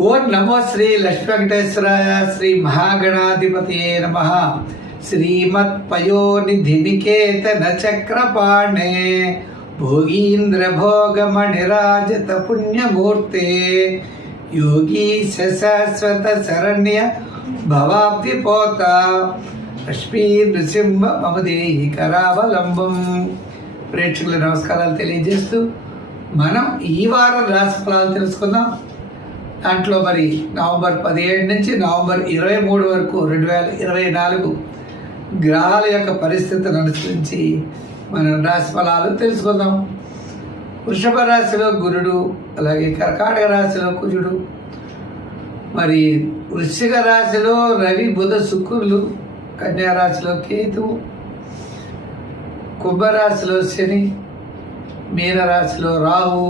ఓం నమో శ్రీ లక్ష్మీ వెంకటేశ్వరాయ శ్రీ మహాగణాధిపతి నమ. శ్రీమత్ పయోనిధి నికేతన చక్రపాణే భోగీంద్ర భోగమణిరాజత పుణ్యమూర్తే యోగీ శాశ్వత శరణ్య భవాబ్ది పోత లక్ష్మీ నృసింహ మమదేహి కరావలంబం ప్రేక్షకుల నమస్కారాలు తెలియజేస్తూ మనం ఈ వారం రాశి ఫలాలు తెలుసుకుందాం. దాంట్లో మరి నవంబర్ పదిహేడు నుంచి నవంబర్ ఇరవై మూడు వరకు రెండు వేల ఇరవై నాలుగు గ్రహాల యొక్క పరిస్థితిని అనుసరించి మనం రాశి ఫలాలు తెలుసుకుందాం. వృషభ రాశిలో గురుడు అలాగే కర్కాటక రాశిలో కుజుడు మరి వృశ్చిక రాశిలో రవి బుధ శుక్రులు కన్యా రాశిలో కేతువు కుంభరాశిలో శని మీనరాశిలో రాహు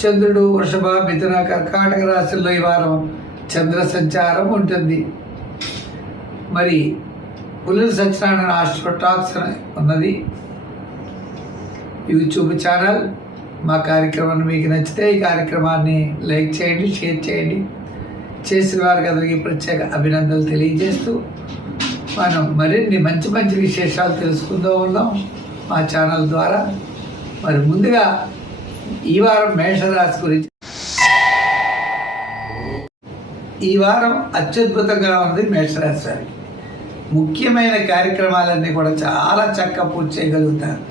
చంద్రుడు వృషభ మిథున కర్కాటక రాశుల్లో ఈ వారం చంద్ర సంచారం ఉంటుంది. మరి పుల్లల సత్యనారాయణ ఆస్ట్రోటాక్స్ అని ఉన్నది. YouTube channel. మా కార్యక్రమాన్ని మీకు నచ్చితే ఈ కార్యక్రమాన్ని లైక్ చేయండి షేర్ చేయండి. చేసిన వారికి అందరికీ ప్రత్యేక అభినందనలు తెలియజేస్తూ మనం మరిన్ని మంచి మంచి విశేషాలు తెలుసుకుంటూ ఉన్నాం మా ఛానల్ ద్వారా. మరి ముందుగా ఈ వారం మేషరాశి గురించి. ఈ వారం అత్యద్భుతంగా ఉంది మేషరాశి వారికి. ముఖ్యమైన కార్యక్రమాలన్నీ కూడా చాలా చక్క పూర్తి చేయగలుగుతారు.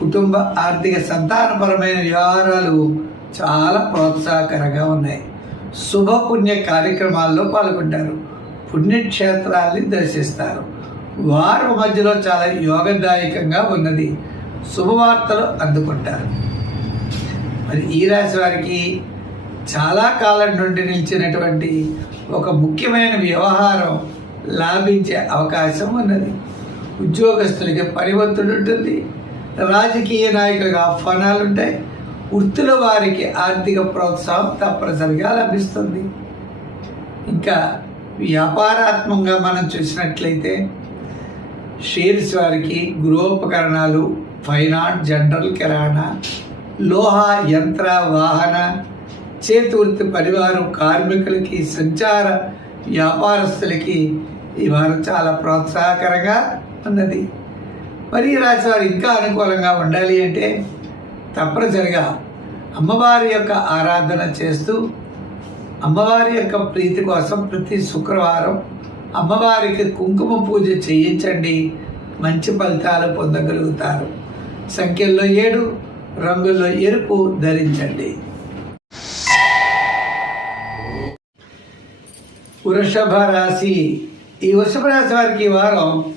కుటుంబ ఆర్థిక సంతానపరమైన వ్యవహారాలు చాలా ప్రోత్సాహకరంగా ఉన్నాయి. శుభ పుణ్య కార్యక్రమాల్లో పాల్గొంటారు. పుణ్యక్షేత్రాల్ని దర్శిస్తారు. వారం మధ్యలో చాలా యోగదాయకంగా ఉన్నది. శుభవార్తలు అందుకుంటారు. మరి ఈ రాశి వారికి చాలా కాలం నుండి నిలిచినటువంటి ఒక ముఖ్యమైన వ్యవహారం లాభించే అవకాశం ఉన్నది. ఉద్యోగస్తులకి పరివర్తన ఉంటుంది. రాజకీయ నాయకులకు ఆహ్వానాలు ఉంటాయి. వృత్తుల వారికి ఆర్థిక ప్రోత్సాహం తప్పనిసరిగా లభిస్తుంది. ఇంకా వ్యాపారాత్మకంగా మనం చూసినట్లయితే షేర్స్ వారికి గృహోపకరణాలు ఫైన్ ఆర్ట్ జనరల్ కిరాణా లోహ యంత్ర వాహన చేతివృత్తి పరివారం కార్మికులకి సంచార వ్యాపారస్తులకి ఈ వారం చాలా ప్రోత్సాహకరంగా ఉన్నది. మరి రాశి వారు ఇంకా అనుకూలంగా ఉండాలి అంటే తప్పనిసరిగా అమ్మవారి యొక్క ఆరాధన చేస్తూ అమ్మవారి యొక్క ప్రీతి కోసం ప్రతి శుక్రవారం అమ్మవారికి కుంకుమ పూజ చేయించండి. మంచి ఫలితాలు పొందగలుగుతారు. సంఖ్యల్లో ఏడు రంగుల్లో ఎరుపు ధరించండి. వృషభ రాశి. ఈ వృషభ రాశి వారికి ఈ వారం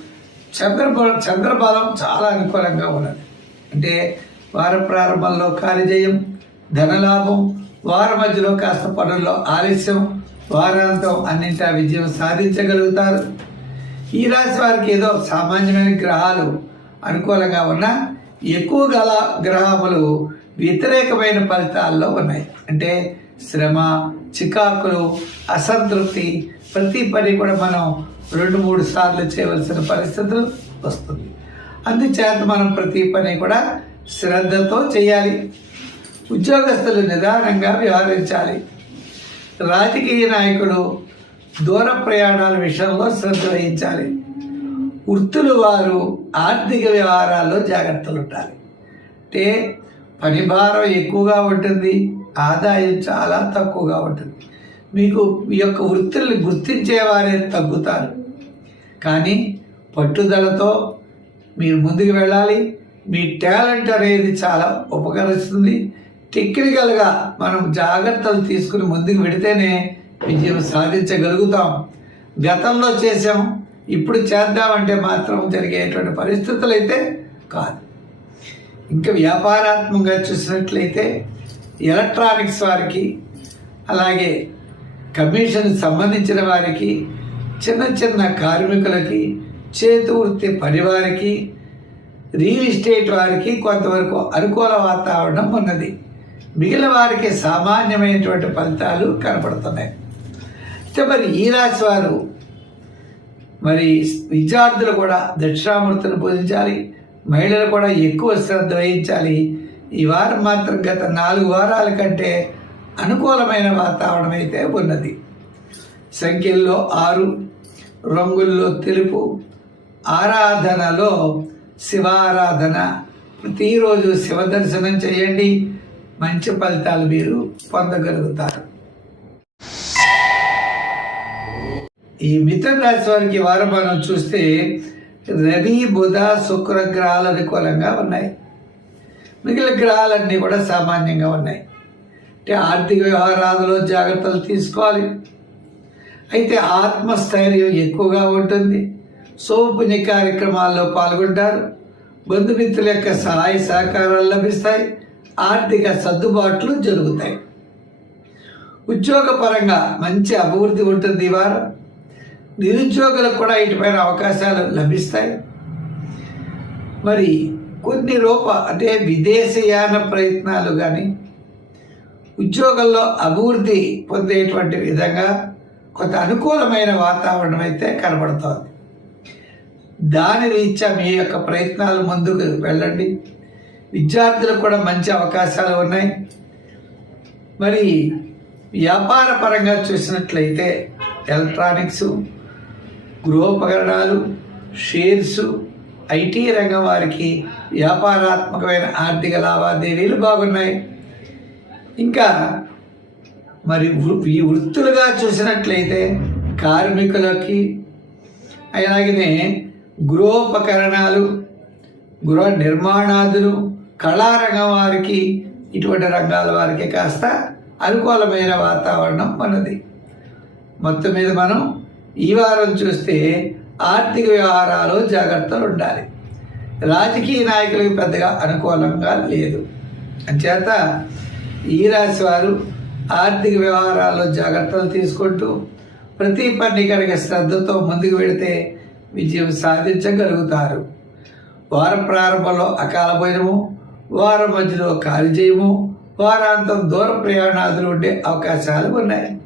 చంద్ర చంద్రబలం చాలా అనుకూలంగా ఉన్నది. అంటే వార ప్రారంభంలో కార్యజయం ధనలాభం వార మధ్యలో కాస్త పనుల్లో ఆలస్యం వారాంతం అన్నింటా విజయం సాధించగలుగుతారు. ఈ రాశి వారికి ఏదో సామాన్యమైన గ్రహాలు అనుకూలంగా ఉన్నా ఎక్కువ గల గ్రహములు వ్యతిరేకమైన ఫలితాల్లో ఉన్నాయి. అంటే శ్రమ చికాకులు అసంతృప్తి ప్రతి పని కూడా మనం రెండు మూడు సార్లు చేయవలసిన పరిస్థితులు వస్తుంది. అందుచేత మనం ప్రతి పని కూడా శ్రద్ధతో చేయాలి. ఉద్యోగస్తులు నిదానంగా వ్యవహరించాలి. రాజకీయ నాయకుడు దూర ప్రయాణాల విషయంలో శ్రద్ధ వహించాలి. వృత్తులు వారు ఆర్థిక వ్యవహారాల్లో జాగ్రత్తలు ఉండాలి అంటే పని భారం ఎక్కువగా ఉంటుంది ఆదాయం చాలా తక్కువగా ఉంటుంది. మీకు మీ యొక్క వృత్తుల్ని గుర్తించేవారే తగ్గుతారు. కానీ పట్టుదలతో మీరు ముందుకు వెళ్ళాలి. మీ టాలెంట్ అనేది చాలా ఉపకరిస్తుంది. టెక్నికల్గా మనం జాగ్రత్తలు తీసుకుని ముందుకు పెడితేనే విజయం సాధించగలుగుతాం. గతంలో చేసాం ఇప్పుడు చేద్దామంటే మాత్రం జరిగేటువంటి పరిస్థితులు అయితే కాదు. ఇంకా వ్యాపారాత్మకంగా చూసినట్లయితే ఎలక్ట్రానిక్స్ వారికి అలాగే కమిషన్ సంబంధించిన వారికి చిన్న చిన్న కార్మికులకి చేతి పనివారికి రియల్ ఎస్టేట్ వారికి కొంతవరకు అనుకూల వాతావరణం ఉన్నది. మిగిలిన వారికి సామాన్యమైనటువంటి ఫలితాలు కనపడుతున్నాయి. అయితే మరి ఈ రాశి వారు మరి విద్యార్థులు కూడా దక్షిణామూర్తిని పూజించాలి మహిళలు కూడా ఎక్కువ శ్రద్ధ వహించాలి. ఈ వారం మాత్రం గత నాలుగు వారాల కంటే అనుకూలమైన వాతావరణం అయితే ఉన్నది. సంఖ్యల్లో ఆరు రంగుల్లో తెలుపు ఆరాధనలో శివారాధన. ప్రతిరోజు శివ దర్శనం చేయండి. మంచి ఫలితాలు మీరు పొందగలుగుతారు. ఈ మిథున రాశి వారికి వారం మనం చూస్తే రవి బుధ శుక్ర గ్రహాలు అనుకూలంగా ఉన్నాయి. మిగిలిన గ్రహాలన్నీ కూడా సామాన్యంగా ఉన్నాయి. అంటే ఆర్థిక వ్యవహారాలలో జాగ్రత్తలు తీసుకోవాలి. అయితే ఆత్మస్థైర్యం ఎక్కువగా ఉంటుంది. సోపుణ్య కార్యక్రమాల్లో పాల్గొంటారు. బంధుమిత్రుల యొక్క సహాయ సహకారాలు లభిస్తాయి. ఆర్థిక సర్దుబాట్లు జరుగుతాయి. ఉద్యోగపరంగా మంచి అభివృద్ధి ఉంటుంది ఈ వారం. నిరుద్యోగులకు కూడా ఇటుపైన అవకాశాలు లభిస్తాయి. మరి కొన్ని రూప అంటే విదేశయాన ప్రయత్నాలు కానీ ఉద్యోగంలో అభివృద్ధి పొందేటువంటి విధంగా కొంత అనుకూలమైన వాతావరణం అయితే కనబడుతోంది. దాని రీత్యా మీ యొక్క ప్రయత్నాలు ముందుకు వెళ్ళండి. విద్యార్థులకు కూడా మంచి అవకాశాలు ఉన్నాయి. మరి వ్యాపార పరంగా చూసినట్లయితే ఎలక్ట్రానిక్స్ గృహోపకరణాలు షేర్స్ ఐటీ రంగం వారికి వ్యాపారాత్మకమైన ఆర్థిక లావాదేవీలు బాగున్నాయి. ఇంకా మరి వృ- ఈ వృత్తులుగా చూసినట్లయితే కార్మికులకి అలాగనే గృహోపకరణాలు గృహ నిర్మాణాదులు కళారంగం వారికి ఇటువంటి రంగాల వారికి కాస్త అనుకూలమైన వాతావరణం ఉన్నది. మొత్తం మీద మనం ఈ వారం చూస్తే ఆర్థిక వ్యవహారాలు జాగ్రత్తలు ఉండాలి. రాజకీయ నాయకులకు పెద్దగా అనుకూలంగా లేదు. అంచేత ఈ రాశి వారు ఆర్థిక వ్యవహారాల్లో జాగ్రత్తలు తీసుకుంటూ ప్రతి పని కనుక శ్రద్ధతో ముందుకు వెళితే విజయం సాధించగలుగుతారు. వారం ప్రారంభంలో అకాల భోజనము వారం మధ్యలో కాలిజయము వారాంతం దూర ప్రయాణాదులు ఉండే అవకాశాలు ఉన్నాయి.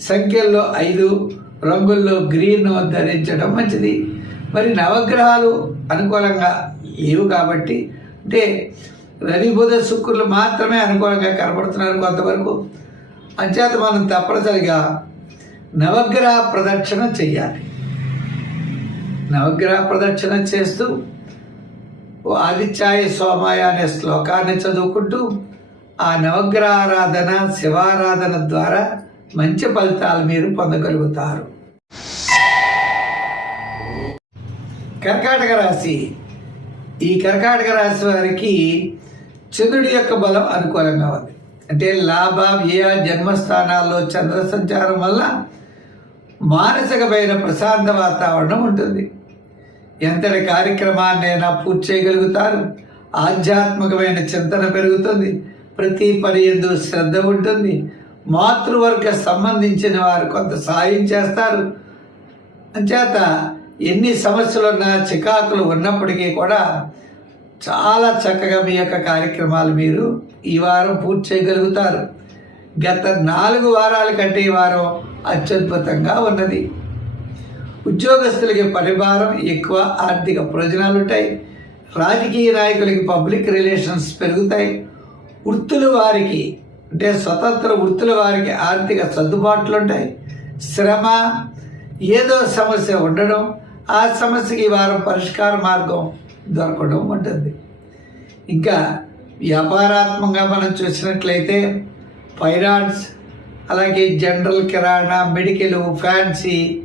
సంఖ్యల్లో ఐదు రంగుల్లో గ్రీన్ ధరించడం మంచిది. మరి నవగ్రహాలు అనుకూలంగా లేవు కాబట్టి అంటే రవి బుధ శుక్రులు మాత్రమే అనుకూలంగా కనబడుతున్నారు కొంతవరకు. అంచేత మనం తప్పనిసరిగా నవగ్రహ ప్రదక్షిణ చెయ్యాలి. నవగ్రహ ప్రదక్షిణ చేస్తూ ఓ ఆదిత్యాయ సోమాయ అనే శ్లోకాన్ని చదువుకుంటూ ఆ నవగ్రహారాధన శివారాధన ద్వారా మంచి ఫలితాలు మీరు పొందగలుగుతారు. కర్కాటక రాశి. ఈ కర్కాటక రాశి వారికి చంద్రుడి యొక్క బలం అనుకూలంగా ఉంది. అంటే లాభ వ్యయ జన్మస్థానాల్లో చంద్ర సంచారం వల్ల మానసికమైన ప్రశాంత వాతావరణం ఉంటుంది. ఎంతటి కార్యక్రమాన్నైనా పూర్తి చేయగలుగుతారు. ఆధ్యాత్మికమైన చింతన పెరుగుతుంది. ప్రతి పని ఎందు శ్రద్ధ ఉంటుంది. మాతృవర్గ సంబంధించిన వారు కొంత సాయం చేస్తారు. అంచేత ఎన్ని సమస్యలున్నా చికాకులు ఉన్నప్పటికీ కూడా చాలా చక్కగా మీ యొక్క కార్యక్రమాలు మీరు ఈ వారం పూర్తి చేయగలుగుతారు. గత నాలుగు వారాల కంటే ఈ వారం అత్యద్భుతంగా ఉన్నది. ఉద్యోగస్తులకి పరిభారం ఎక్కువ ఆర్థిక ప్రయోజనాలు ఉంటాయి. రాజకీయ నాయకులకి పబ్లిక్ రిలేషన్స్ పెరుగుతాయి. వృత్తులు వారికి అంటే స్వతంత్ర వృత్తుల వారికి ఆర్థిక సర్దుబాట్లు ఉంటాయి శ్రమ ఏదో సమస్య ఉండడం ఆ సమస్యకి ఈ వారం పరిష్కార మార్గం దొరకడం ఉంటుంది. ఇంకా వ్యాపారాత్మకంగా మనం చూసినట్లయితే ఫైనాన్స్ అలాగే జనరల్ కిరాణా మెడికల్ ఫ్యాన్సీ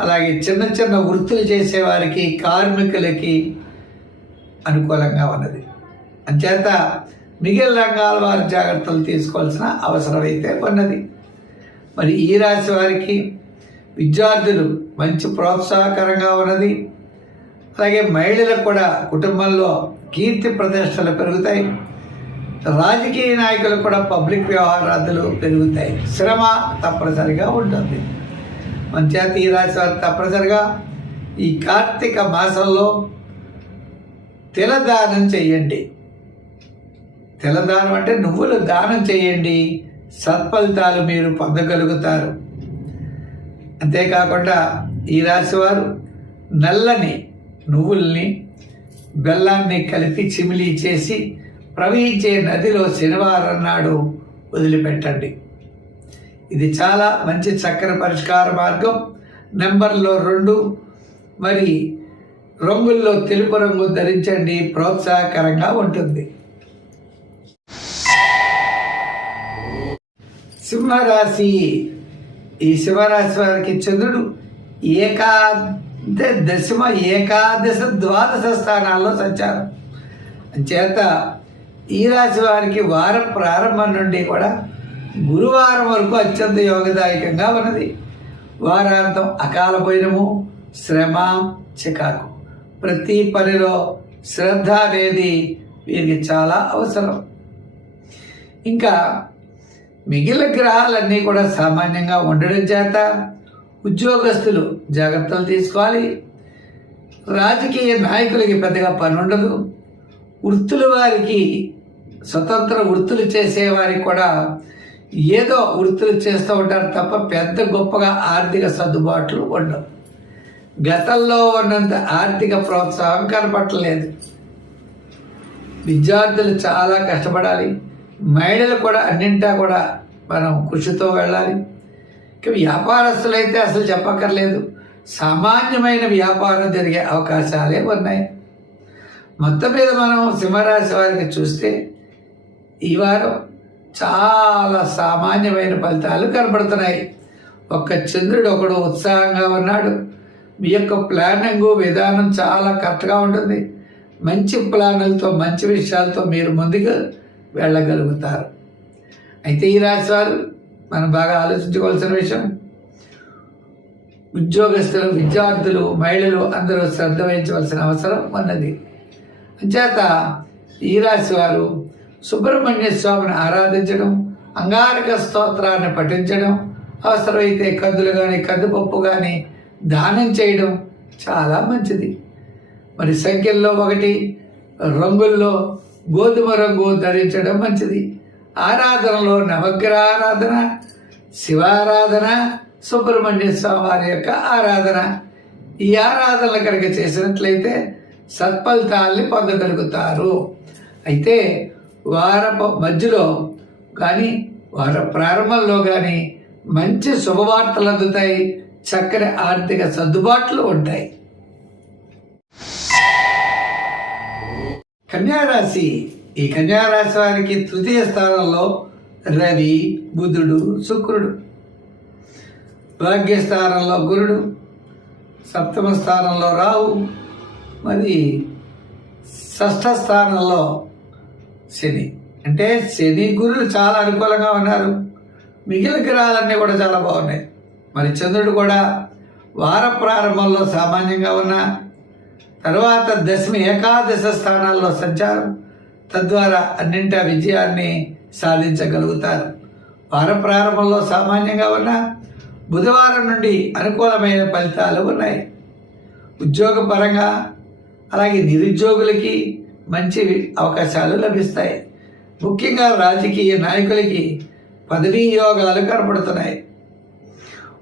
అలాగే చిన్న చిన్న వృత్తులు చేసేవారికి కార్మికులకి అనుకూలంగా ఉన్నది. అంచేత మిగిలిన రంగాల వారి జాగ్రత్తలు తీసుకోవాల్సిన అవసరం అయితే ఉన్నది. మరి ఈ రాశి వారికి విద్యార్థులు మంచి ప్రోత్సాహకరంగా ఉన్నది. అలాగే మహిళలకు కూడా కుటుంబంలో కీర్తి ప్రతిష్టలు పెరుగుతాయి. రాజకీయ నాయకులు కూడా పబ్లిక్ వ్యవహారాదులు పెరుగుతాయి. శ్రమ తప్పనిసరిగా ఉంటుంది. పంచాయతీ ఈ రాశి వారు తప్పనిసరిగా ఈ కార్తీక మాసంలో తిలదానం చేయండి. తెల్లదానం అంటే నువ్వులు దానం చేయండి. సత్ఫలితాలు మీరు పొందగలుగుతారు. అంతేకాకుండా ఈ రాశి వారు నల్లని నువ్వుల్ని బెల్లాన్ని కలిపి చిమిలి చేసి ప్రవహించే నదిలో శనివారం నాడు వదిలిపెట్టండి. ఇది చాలా మంచి చక్కెర పరిష్కార మార్గం. నెంబర్లో రెండు. మరి రంగుల్లో తెలుపు రంగు ధరించండి. ప్రోత్సాహకరంగా ఉంటుంది. సింహరాశి. ఈ సింహరాశి వారికి చంద్రుడు ఏకా దశమ ఏకాదశ ద్వాదశ స్థానాల్లో సంచారం. చేత ఈ రాశి వారికి వారం ప్రారంభం నుండి కూడా గురువారం వరకు అత్యంత యోగదాయకంగా ఉన్నది. వారాంతం అకాల భోజనము శ్రమ చికాకు. ప్రతి పనిలో శ్రద్ధ అనేది వీరికి చాలా అవసరం. ఇంకా మిగిలిన గ్రహాలన్నీ కూడా సామాన్యంగా ఉండడం చేత ఉద్యోగస్తులు జాగ్రత్తలు తీసుకోవాలి. రాజకీయ నాయకులకి పెద్దగా పని ఉండదు. వృత్తుల వారికి స్వతంత్ర వృత్తులు చేసేవారికి కూడా ఏదో వృత్తులు చేస్తూ ఉంటారు తప్ప పెద్ద గొప్పగా ఆర్థిక సర్దుబాట్లు ఉండవు. గతంలో ఉన్నంత ఆర్థిక ప్రోత్సాహం కనపట్టలేదు విద్యార్థులు చాలా కష్టపడాలి. మహిళలు కూడా అన్నింటా కూడా మనం కృషితో వెళ్ళాలి. వ్యాపారస్తులైతే అసలు చెప్పక్కర్లేదు. సామాన్యమైన వ్యాపారం జరిగే అవకాశాలే ఉన్నాయి. మొత్తం మీద మనం సింహరాశి వారికి చూస్తే ఈ వారం చాలా సామాన్యమైన ఫలితాలు కనబడుతున్నాయి. ఒక్క చంద్రుడు ఒకడు ఉత్సాహంగా ఉన్నాడు. మీ యొక్క ప్లానింగ్ విధానం చాలా కరెక్ట్గా ఉంటుంది. మంచి ప్లానులతో మంచి విషయాలతో మీరు ముందుకు వెళ్ళగలుగుతారు. అయితే ఈ రాశి వారు మనం బాగా ఆలోచించుకోవాల్సిన విషయం. ఉద్యోగస్తులు విద్యార్థులు మహిళలు అందరూ శ్రద్ధ వహించవలసిన అవసరం ఉన్నది. అంచేత ఈ రాశి వారు సుబ్రహ్మణ్య స్వామిని ఆరాధించడం అంగారక స్తోత్రాన్ని పఠించడం అవసరమైతే కందులు కానీ కందిపప్పు కానీ దానం చేయడం చాలా మంచిది. మరి సంఖ్యల్లో ఒకటి రంగుల్లో గోధుమ రంగు ధరించడం మంచిది. ఆరాధనలో నవగ్రహ ఆరాధన శివారాధన సుబ్రహ్మణ్య స్వామి వారి యొక్క ఆరాధన. ఈ ఆరాధనలు కనుక చేసినట్లయితే సత్ఫలితాల్ని పొందగలుగుతారు. అయితే వార మధ్యలో కానీ వార ప్రారంభంలో కానీ మంచి శుభవార్తలు అందుతాయి. చక్కని ఆర్థిక సర్దుబాట్లు ఉంటాయి. కన్యారాశి. ఈ కన్యారాశి వారికి తృతీయ స్థానంలో రవి బుధుడు శుక్రుడు. భాగ్యస్థానంలో గురుడు సప్తమ స్థానంలో రాహు మరి షష్ఠ స్థానంలో శని. అంటే శని గురులు చాలా అనుకూలంగా ఉన్నారు. మిగిలిన గ్రహాలన్నీ కూడా చాలా బాగున్నాయి. మరి చంద్రుడు కూడా వార ప్రారంభంలో సామాన్యంగా ఉన్న తర్వాత దశమి ఏకాదశ స్థానాల్లో సంచారం తద్వారా అన్నింటా విజయాన్ని సాధించగలుగుతారు. వార ప్రారంభంలో సామాన్యంగా ఉన్న బుధవారం నుండి అనుకూలమైన ఫలితాలు ఉన్నాయి. ఉద్యోగపరంగా అలాగే నిరుద్యోగులకి మంచి అవకాశాలు లభిస్తాయి. ముఖ్యంగా రాజకీయ నాయకులకి పదవీ యోగాలు కనపడుతున్నాయి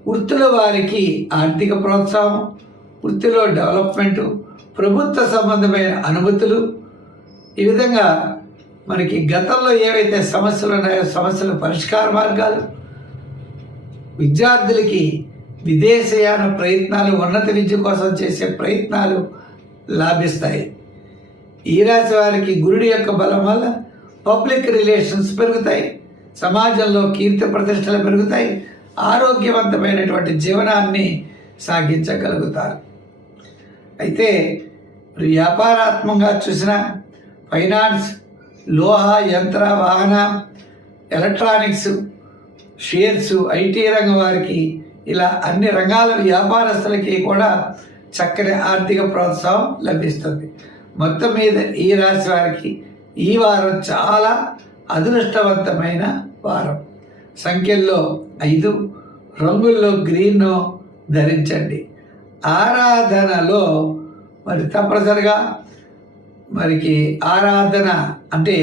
వృత్తుల వారికి ఆర్థిక ప్రోత్సాహం వృత్తిలో డెవలప్మెంటు ప్రభుత్వ సంబంధమైన అనుమతులు ఈ విధంగా మనకి గతంలో ఏవైతే సమస్యలు ఉన్నాయో సమస్యల పరిష్కార మార్గాలు విద్యార్థులకి విదేశయాన ప్రయత్నాలు ఉన్నత విద్య కోసం చేసే ప్రయత్నాలు లాభిస్తాయి. ఈ రాశి వారికి గురుడి యొక్క బలం వల్ల పబ్లిక్ రిలేషన్స్ పెరుగుతాయి. సమాజంలో కీర్తి ప్రతిష్టలు పెరుగుతాయి. ఆరోగ్యవంతమైనటువంటి జీవనాన్ని సాగించగలుగుతారు. అయితే వ్యాపారాత్మకంగా చూసిన ఫైనాన్స్ లోహ యంత్ర వాహన ఎలక్ట్రానిక్స్ షేర్స్ ఐటీ రంగం వారికి ఇలా అన్ని రంగాల వ్యాపారస్తులకి కూడా చక్కని ఆర్థిక ప్రోత్సాహం లభిస్తుంది. మొత్తం మీద ఈ రాశి వారికి ఈ వారం చాలా అదృష్టవంతమైన వారం. సంఖ్యల్లో ఐదు రంగుల్లో గ్రీన్ను ధరించండి. ఆరాధనలో మరి తప్పనిసరిగా మరికి ఆరాధన అంటే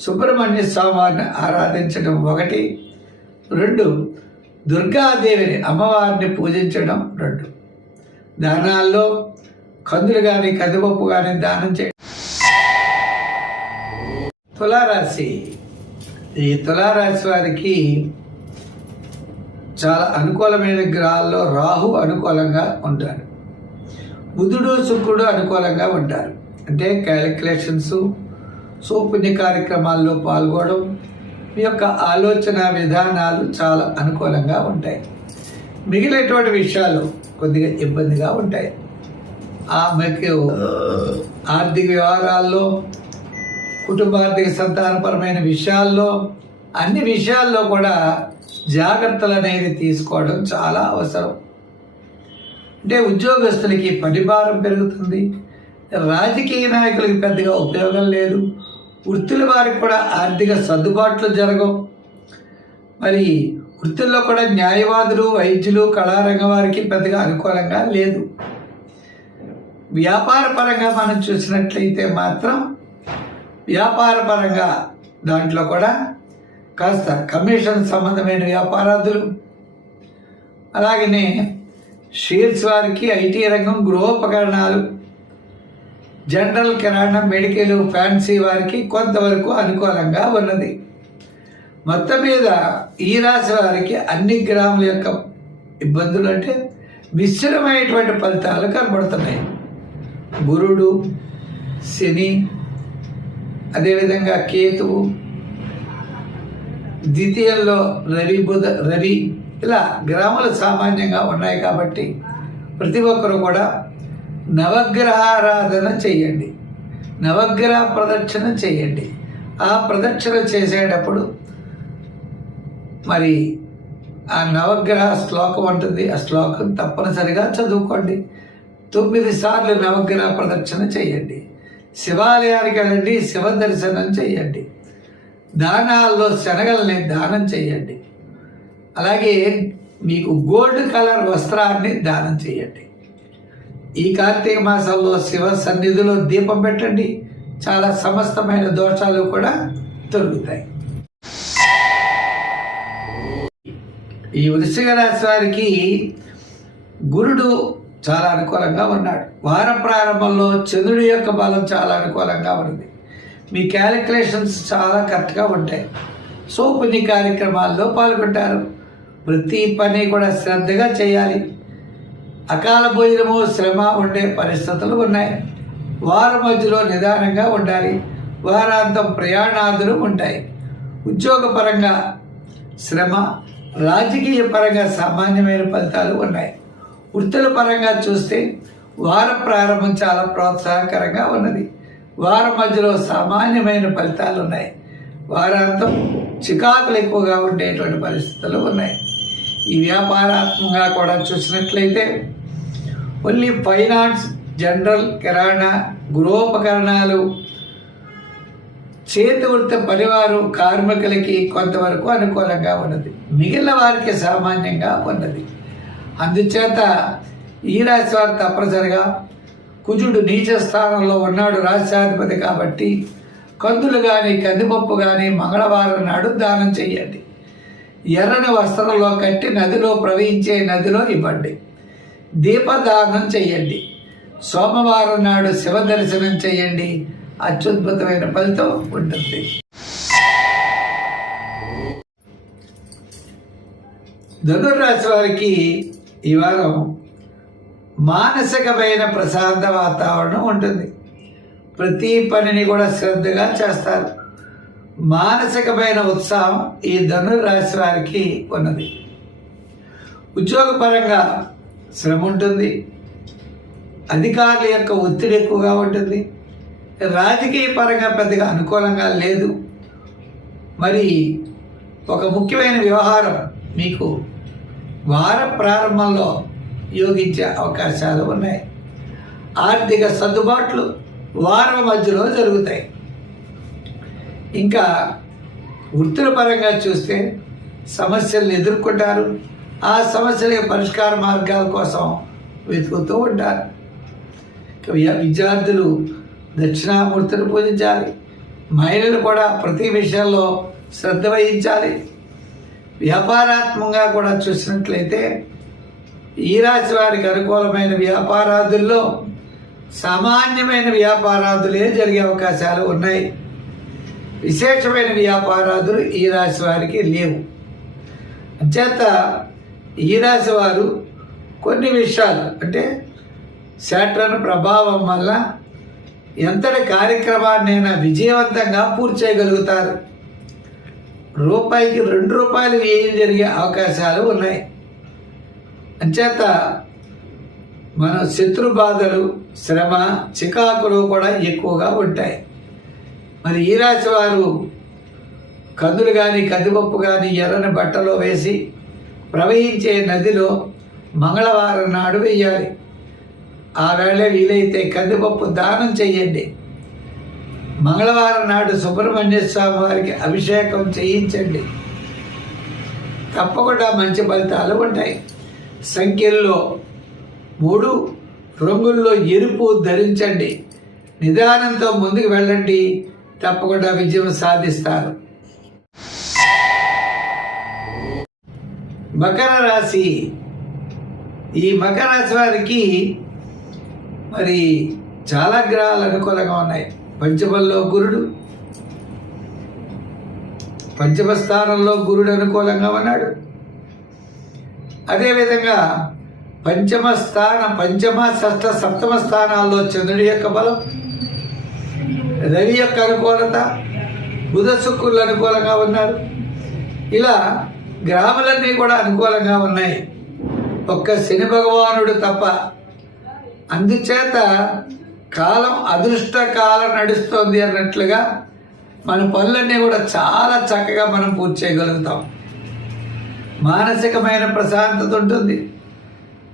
సుబ్రహ్మణ్య స్వామివారిని ఆరాధించడం ఒకటి రెండు దుర్గాదేవిని అమ్మవారిని పూజించడం రెండు. దానాల్లో కందులు కానీ కందిపప్పు కానీ దానం చేయడం తులారాశి. ఈ తులారాశి వారికి చాలా అనుకూలమైన గ్రహాల్లో రాహు అనుకూలంగా ఉంటాడు. బుధుడు శుక్రుడు అనుకూలంగా ఉంటారు. అంటే క్యాలిక్యులేషన్స్ సోపుణ్య కార్యక్రమాల్లో పాల్గొనడం మీ యొక్క ఆలోచన విధానాలు చాలా అనుకూలంగా ఉంటాయి. మిగిలినటువంటి విషయాలు కొద్దిగా ఇబ్బందిగా ఉంటాయి. ఆ ఆర్థిక వ్యవహారాల్లో కుటుంబార్థిక సంతానపరమైన విషయాల్లో అన్ని విషయాల్లో కూడా జాగ్రత్తలు అనేవి తీసుకోవడం చాలా అవసరం. అంటే ఉద్యోగస్తులకి పనిభారం పెరుగుతుంది. రాజకీయ నాయకులకి పెద్దగా ఉపయోగం లేదు. వృత్తుల వారికి కూడా ఆర్థిక సర్దుబాట్లు జరగవు. మరి వృత్తుల్లో కూడా న్యాయవాదులు వైద్యులు కళారంగం వారికి పెద్దగా అనుకూలంగా లేదు. వ్యాపార పరంగా మనం చూసినట్లయితే మాత్రం వ్యాపార పరంగా దాంట్లో కూడా కాస్త కమిషన్ సంబంధమైన వ్యాపారాదులు. అలాగనే షేర్స్ వారికి ఐటీ రంగం గృహోపకరణాలు. జనరల్ కిరాణా మెడికల్ ఫ్యాన్సీ వారికి కొంతవరకు అనుకూలంగా ఉన్నది. మొత్తం మీద ఈ రాశి వారికి అన్ని గ్రాముల యొక్క ఇబ్బందులు అంటే మిశ్రమైనటువంటి ఫలితాలు కనబడుతున్నాయి. గురుడు శని అదేవిధంగా కేతువు ద్వితీయంలో రవి బుధ రవి ఇలా గ్రామాలు సామాన్యంగా ఉన్నాయి కాబట్టి ప్రతి ఒక్కరు కూడా నవగ్రహారాధన చేయండి. నవగ్రహ ప్రదక్షిణ చేయండి. ఆ ప్రదక్షిణ చేసేటప్పుడు మరి ఆ నవగ్రహ శ్లోకం ఉంటుంది. ఆ శ్లోకం తప్పనిసరిగా చదువుకోండి. తొమ్మిది సార్లు నవగ్రహ ప్రదక్షిణ చేయండి. శివాలయానికి వెళ్ళండి శివ దర్శనం చేయండి. దానాల్లో శనగల్ని దానం చేయండి. అలాగే మీకు గోల్డ్ కలర్ వస్త్రాన్ని దానం చేయండి. ఈ కార్తీక మాసంలో శివ సన్నిధిలో దీపం పెట్టండి. చాలా సమస్తమైన దోషాలు కూడా తొలుగుతాయి. ఈ వృశ్చిక రాశి వారికి గురుడు చాలా అనుకూలంగా ఉన్నాడు. వార ప్రారంభంలో చంద్రుడి యొక్క బలం చాలా అనుకూలంగా ఉంది. మీ క్యాలిక్యులేషన్స్ చాలా కరెక్ట్గా ఉంటాయి. సో కొన్ని కార్యక్రమాల్లో పాల్గొంటారు. ప్రతి పని కూడా శ్రద్ధగా చేయాలి. అకాల భోజనము శ్రమ ఉండే పరిస్థితులు ఉన్నాయి. వారం మధ్యలో నిదానంగా ఉండాలి. వారాంతం ప్రయాణాదులు ఉంటాయి. ఉద్యోగపరంగా శ్రమ రాజకీయ పరంగా సామాన్యమైన ఫలితాలు ఉన్నాయి. వృత్తుల పరంగా చూస్తే వార ప్రారంభం చాలా ప్రోత్సాహకరంగా ఉన్నది. వారం మధ్యలో సామాన్యమైన ఫలితాలు ఉన్నాయి. వారాంతం చికాకులు ఎక్కువగా ఉండేటువంటి పరిస్థితులు ఉన్నాయి. ఈ వ్యాపారాత్మకంగా కూడా చూసినట్లయితే ఓన్లీ ఫైనాన్స్ జనరల్ కిరాణా గృహోపకరణాలు చేతి వృత్తి పరివారు కార్మికులకి కొంతవరకు అనుకూలంగా ఉన్నది. మిగిలిన వారికి సామాన్యంగా ఉన్నది. అందుచేత ఈ రాశి వారు తప్పనిసరిగా కుజుడు నీచ స్థానంలో ఉన్నాడు రాజ్యాధిపతి కాబట్టి కందులు కానీ కందిపప్పు కానీ మంగళవారం నాడు దానం చేయండి. ఎర్రని వస్త్రంలో కట్టి నదిలో ప్రవహించే నదిలో ఇవ్వండి. దీపదానం చేయండి. సోమవారం నాడు శివ దర్శనం చేయండి. అత్యద్భుతమైన ఫలితం ఉంటుంది. ధనుర్రాశి వారికి ఈ వారం మానసికమైన ప్రశాంత వాతావరణం ఉంటుంది. ప్రతి పనిని కూడా శ్రద్ధగా చేస్తారు. మానసికమైన ఉత్సాహం ఈ ధనురాశి వారికి ఉన్నది. ఉద్యోగపరంగా శ్రమ ఉంటుంది. అధికారుల యొక్క ఒత్తిడి ఎక్కువగా ఉంటుంది. రాజకీయ పరంగా పెద్దగా అనుకూలంగా లేదు. మరి ఒక ముఖ్యమైన వ్యవహారం మీకు వార ప్రారంభంలో యోగించే అవకాశాలు ఉన్నాయి. ఆర్థిక సర్దుబాట్లు వారం మధ్యలో జరుగుతాయి. ఇంకా వృత్తుల పరంగా చూస్తే సమస్యలను ఎదుర్కొంటారు. ఆ సమస్యల పరిష్కార మార్గాల కోసం వెతుకుతూ ఉంటారు. విద్యార్థులు దక్షిణామూర్తిని పూజించాలి. మహిళలు కూడా ప్రతి విషయంలో శ్రద్ధ వహించాలి. వ్యాపారాత్మకంగా కూడా చూసినట్లయితే ఈ రాశి వారికి అనుకూలమైన వ్యాపారాదుల్లో సామాన్యమైన వ్యాపారాదులే జరిగే అవకాశాలు ఉన్నాయి. విశేషమైన వ్యాపారాదులు ఈ రాశి వారికి లేవు. అంచేత ఈ రాశి వారు కొన్ని విషయాలు అంటే శాట్రన్ ప్రభావం వల్ల ఎంతటి కార్యక్రమాన్నైనా విజయవంతంగా పూర్తి చేయగలుగుతారు. రూపాయికి రెండు రూపాయలు వ్యయం జరిగే అవకాశాలు ఉన్నాయి. అంచేత మన శత్రు బాధలు శ్రమ చికాకులు కూడా ఎక్కువగా ఉంటాయి. మరి ఈ రాశి వారు కందులు కానీ కందిపప్పు కానీ ఎర్రని బట్టలో వేసి ప్రవహించే నదిలో మంగళవారం నాడు వేయాలి. ఆ వేళ వీలైతే కందిపప్పు దానం చేయండి. మంగళవారం నాడు సుబ్రహ్మణ్య స్వామి వారికి అభిషేకం చేయించండి. తప్పకుండా మంచి ఫలితాలు ఉంటాయి. సంఖ్యల్లో మూడు రంగుల్లో ఎరుపు ధరించండి. నిదానంతో ముందుకు వెళ్ళండి. తప్పకుండా విజయం సాధిస్తారు. మకర రాశి. ఈ మకర రాశి వారికి మరి చాలా గ్రహాలు అనుకూలంగా ఉన్నాయి. పంచమంలో గురుడు పంచమ స్థానంలో గురుడు అనుకూలంగా ఉన్నాడు. అదేవిధంగా పంచమ స్థాన పంచమ షష్ఠ సప్తమ స్థానాల్లో చంద్రుడి యొక్క బలం రవి యొక్క అనుకూలత బుధ శుక్రులు అనుకూలంగా ఉన్నారు. ఇలా గ్రహములన్నీ కూడా అనుకూలంగా ఉన్నాయి. ఒక్క శని భగవానుడు తప్ప. అందుచేత కాలం అదృష్ట కాలం నడుస్తోంది అన్నట్లుగా మన పనులన్నీ కూడా చాలా చక్కగా మనం పూర్తి చేయగలుగుతాం. మానసికమైన ప్రశాంతత ఉంటుంది.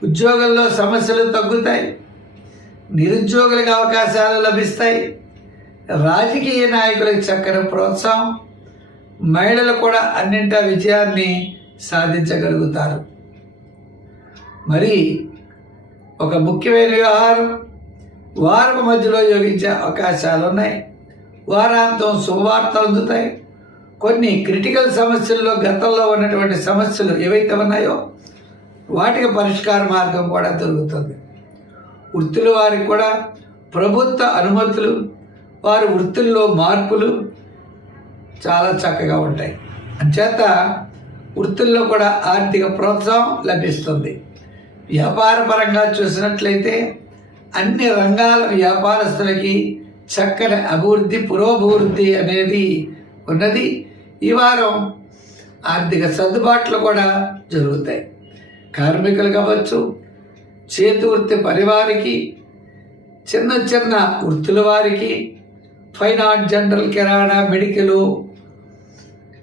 ఉద్యోగంలో సమస్యలు తగ్గుతాయి. నిరుద్యోగులకు అవకాశాలు లభిస్తాయి. రాజకీయ నాయకులకు చక్కని ప్రోత్సాహం. మహిళలు కూడా అన్నింటా విజయాన్ని సాధించగలుగుతారు. మరి ఒక ముఖ్యమైన వ్యవహారం. వారం మధ్యలో యోగించే అవకాశాలు ఉన్నాయి వారాంతం శుభవార్తలు అందుతాయి. కొన్ని క్రిటికల్ సమస్యల్లో గతంలో ఉన్నటువంటి సమస్యలు ఏవైతే ఉన్నాయో వాటికి పరిష్కార మార్గం కూడా దొరుకుతుంది. వృత్తుల వారికి కూడా ప్రభుత్వ అనుమతులు వారి వృత్తుల్లో మార్పులు చాలా చక్కగా ఉంటాయి. అంచేత వృత్తుల్లో కూడా ఆర్థిక ప్రోత్సాహం లభిస్తుంది. వ్యాపార పరంగా చూసినట్లయితే అన్ని రంగాల వ్యాపారస్తులకి చక్కని అభివృద్ధి పురోభివృద్ధి అనేది ఉన్నది. ఈ వారం ఆర్థిక సర్దుబాట్లు కూడా జరుగుతాయి. కార్మికులు కావచ్చు చేతి వృత్తి పరివారికి చిన్న చిన్న వృత్తుల వారికి fine art general kirana medical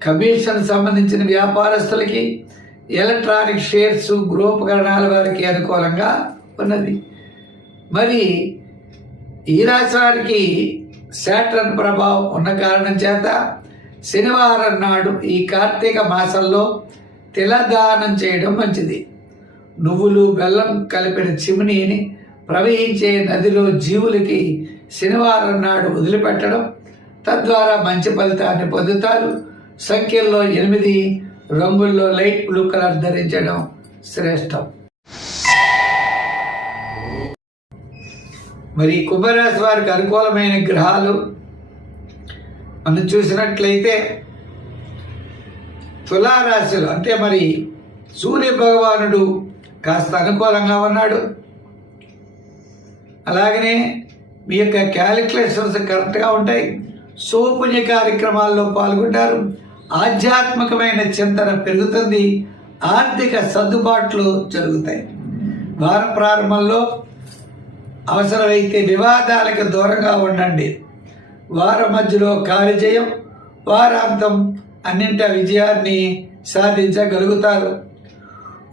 commission సంబంధించిన వ్యాపారస్తులకి ఎలక్ట్రానిక్ షేర్స్ గృహోపకరణాల వారికి అనుకూలంగా ఉన్నది. మరి ఈ రాశి వారికి శాట్రన్ ప్రభావం ఉన్న కారణం చేత శనివారం నాడు ఈ కార్తీక మాసంలో తిలదానం చేయడం మంచిది. నువ్వులు బెల్లం కలిపిన చిమ్నీని ప్రవహించే నదిలో జీవులకి శనివారం నాడు వదిలిపెట్టడం తద్వారా మంచి ఫలితాన్ని పొందుతారు. సంఖ్యల్లో ఎనిమిది రంగుల్లో లైట్ బ్లూ కలర్ ధరించడం శ్రేష్టం. మరి కుంభరాశి వారికి అనుకూలమైన గ్రహాలు మనం చూసినట్లయితే తులారాశులు అంటే మరి సూర్య భగవానుడు కాస్త అనుకూలంగా ఉన్నాడు. అలాగనే మీ యొక్క క్యాలిక్యులేషన్స్ కరెక్ట్గా ఉంటాయి. సోపుణ్య కార్యక్రమాల్లో పాల్గొంటారు. ఆధ్యాత్మికమైన చింతన పెరుగుతుంది. ఆర్థిక సర్దుబాట్లు జరుగుతాయి. వార ప్రారంభంలో అవసరమైతే వివాదాలకు దూరంగా ఉండండి. వారం మధ్యలో కార్యజయం వారాంతం అన్నింట విజయాన్ని సాధించగలుగుతారు.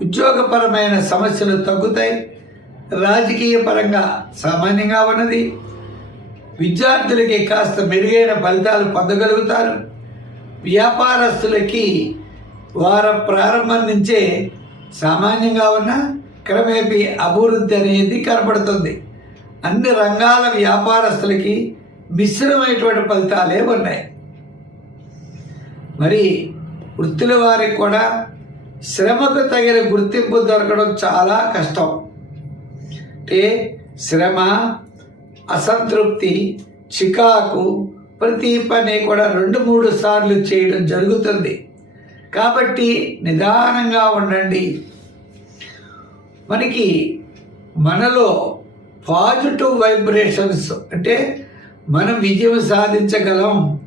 ఉద్యోగపరమైన సమస్యలు తగ్గుతాయి. రాజకీయ పరంగా సామాన్యంగా ఉన్నది. విద్యార్థులకి కాస్త మెరుగైన ఫలితాలు పొందగలుగుతారు. వ్యాపారస్తులకి వారం ప్రారంభం నుంచే సామాన్యంగా ఉన్న క్రమేపీ అభివృద్ధి అనేది కనపడుతుంది. అన్ని రంగాల వ్యాపారస్తులకి మిశ్రమైనటువంటి ఫలితాలే ఉన్నాయి. మరి వృత్తుల వారికి కూడా శ్రమకు తగిన గుర్తింపు దొరకడం చాలా కష్టం. అంటే శ్రమ అసంతృప్తి చికాకు ప్రతి పని కూడా రెండు మూడు సార్లు చేయడం జరుగుతుంది. కాబట్టి నిదానంగా ఉండండి. మనకి మనలో పాజిటివ్ వైబ్రేషన్స్ అంటే మనం విజయం సాధించగలం.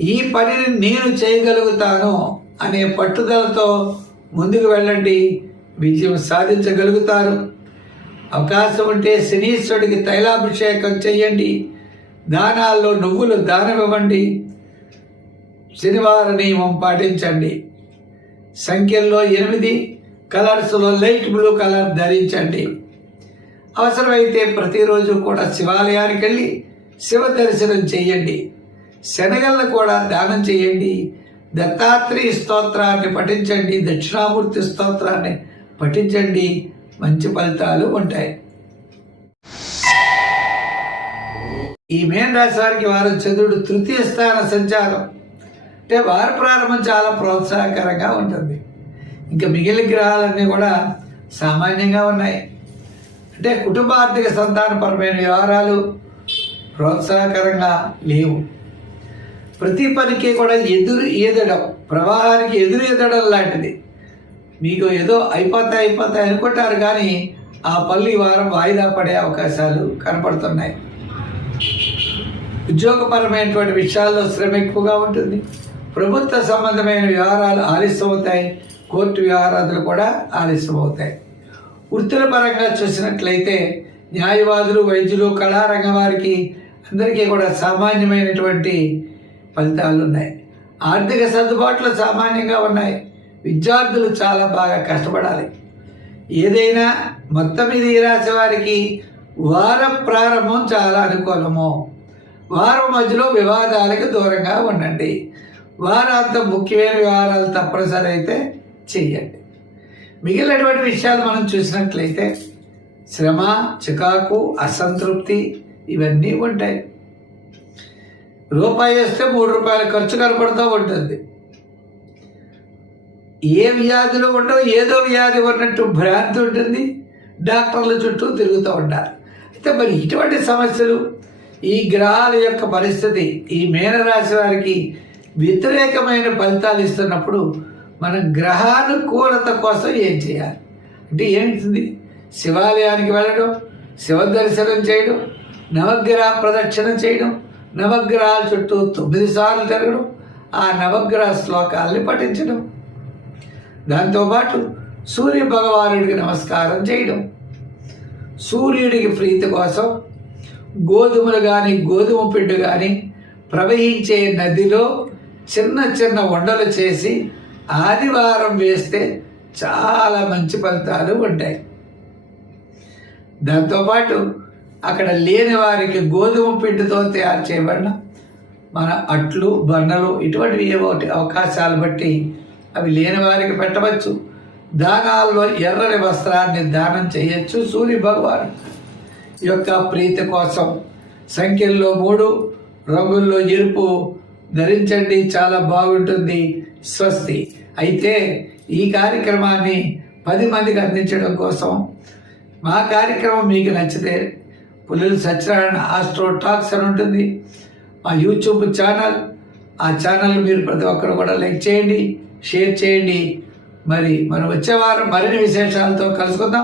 ఈ పనిని నేను చేయగలుగుతాను అనే పట్టుదలతో ముందుకు వెళ్ళండి. విజయం సాధించగలుగుతారు. అవకాశం ఉంటే శనీశ్వరుడికి తైలాభిషేకం చేయండి. దానాల్లో నువ్వులు దానమివ్వండి శనివార నియమం పాటించండి. సంఖ్యల్లో ఎనిమిది కలర్స్లో లైట్ బ్లూ కలర్ ధరించండి. అవసరమైతే ప్రతిరోజు కూడా శివాలయానికి వెళ్ళి శివ దర్శనం చేయండి శనగలను కూడా దానం చేయండి దత్తాత్రేయ స్తోత్రాన్ని పఠించండి. దక్షిణామూర్తి స్తోత్రాన్ని పఠించండి. మంచి ఫలితాలు ఉంటాయి. ఈ మేన్ రాశి వారికి వారు చంద్రుడు తృతీయ స్థాన సంచారం. అంటే వారి ప్రారంభం చాలా ప్రోత్సాహకరంగా ఉంటుంది. ఇంకా మిగిలిన గ్రహాలన్నీ కూడా సామాన్యంగా ఉన్నాయి. అంటే కుటుంబ ఆర్థిక సంతానపరమైన వ్యవహారాలు ప్రోత్సాహకరంగా లేవు. ప్రతి పనికి కూడా ఎదురు ఎదడం ప్రవాహానికి ఎదురు ఎదడం లాంటిది. మీకు ఏదో అయిపోతాయి అయిపోతాయి అనుకుంటారు కానీ ఆ పళ్ళు ఈ వారం వాయిదా పడే అవకాశాలు కనపడుతున్నాయి. ఉద్యోగపరమైనటువంటి విషయాల్లో శ్రమ ఎక్కువగా ఉంటుంది. ప్రభుత్వ సంబంధమైన వ్యవహారాలు ఆలస్యం అవుతాయి కోర్టు వ్యవహారాలు కూడా ఆలస్యం అవుతాయి వృత్తుల పరంగా చూసినట్లయితే న్యాయవాదులు వైద్యులు కళారంగం వారికి అందరికీ కూడా సామాన్యమైనటువంటి ఫలితాలు ఉన్నాయి. ఆర్థిక సర్దుబాట్లు సామాన్యంగా ఉన్నాయి. విద్యార్థులు చాలా బాగా కష్టపడాలి. ఏదైనా మొత్తం మీద ఈ రాశి వారికి వార ప్రారంభం చాలా అనుకూలము. వారం మధ్యలో వివాదాలకు దూరంగా ఉండండి. వారాంతం ముఖ్యమైన వ్యవహారాలు తప్పనిసరి అయితే చెయ్యండి మిగిలినటువంటి విషయాలు మనం చూసినట్లయితే శ్రమ చికాకు అసంతృప్తి ఇవన్నీ ఉంటాయి. రూపాయి వేస్తే మూడు రూపాయల ఖర్చు కనపడుతూ ఉంటుంది. ఏ వ్యాధిలో ఉండవు ఏదో వ్యాధి ఉన్నట్టు భ్రాంతి ఉంటుంది. డాక్టర్ల చుట్టూ తిరుగుతూ ఉంటారు అయితే మరి ఇటువంటి సమస్యలు ఈ గ్రహాల యొక్క పరిస్థితి ఈ మేనరాశి వారికి వ్యతిరేకమైన ఫలితాలు ఇస్తున్నప్పుడు మనం గ్రహానుకూలత కోసం ఏం చేయాలి? అంటే ఏమిటి? శివాలయానికి వెళ్ళడం శివ దర్శనం చేయడం నవగ్రహ ప్రదక్షిణ చేయడం నవగ్రహాల చుట్టూ తొమ్మిది సార్లు తిరగడం ఆ నవగ్రహ శ్లోకాల్ని పఠించడం. దాంతోపాటు సూర్య భగవానుడికి నమస్కారం చేయడం. సూర్యుడికి ప్రీతి కోసం గోధుమలు కానీ గోధుమ పిండి కానీ ప్రవహించే నదిలో చిన్న చిన్న వండలు చేసి ఆదివారం వేస్తే చాలా మంచి ఫలితాలు ఉంటాయి. దాంతోపాటు అక్కడ లేని వారికి గోధుమ పిండితో తయారు చేయబడిన మన అట్లు బండలు ఇటువంటివి ఏవో అవకాశాలు బట్టి అవి లేని వారికి పెట్టవచ్చు. దానాల్లో ఎర్రని వస్త్రాన్ని దానం చేయొచ్చు సూర్య భగవాన్. యొక్క ప్రీతి కోసం సంఖ్యల్లో మూడు రంగుల్లో ఎరుపు ధరించండి చాలా బాగుంటుంది స్వస్తి. అయితే ఈ కార్యక్రమాన్ని పది మందికి అందించడం కోసం మా కార్యక్రమం మీకు నచ్చితే పుల్లెలు సత్యనారాయణ ఆస్ట్రో టాక్స్ అని ఉంటుంది. మా యూట్యూబ్ ఛానల్ ఆ ఛానల్ మీరు ప్రతి ఒక్కరు కూడా లైక్ చేయండి షేర్ చేయండి. మరి మనం వచ్చే వారం మరిన్ని విశేషాలతో కలుసుకుందాం.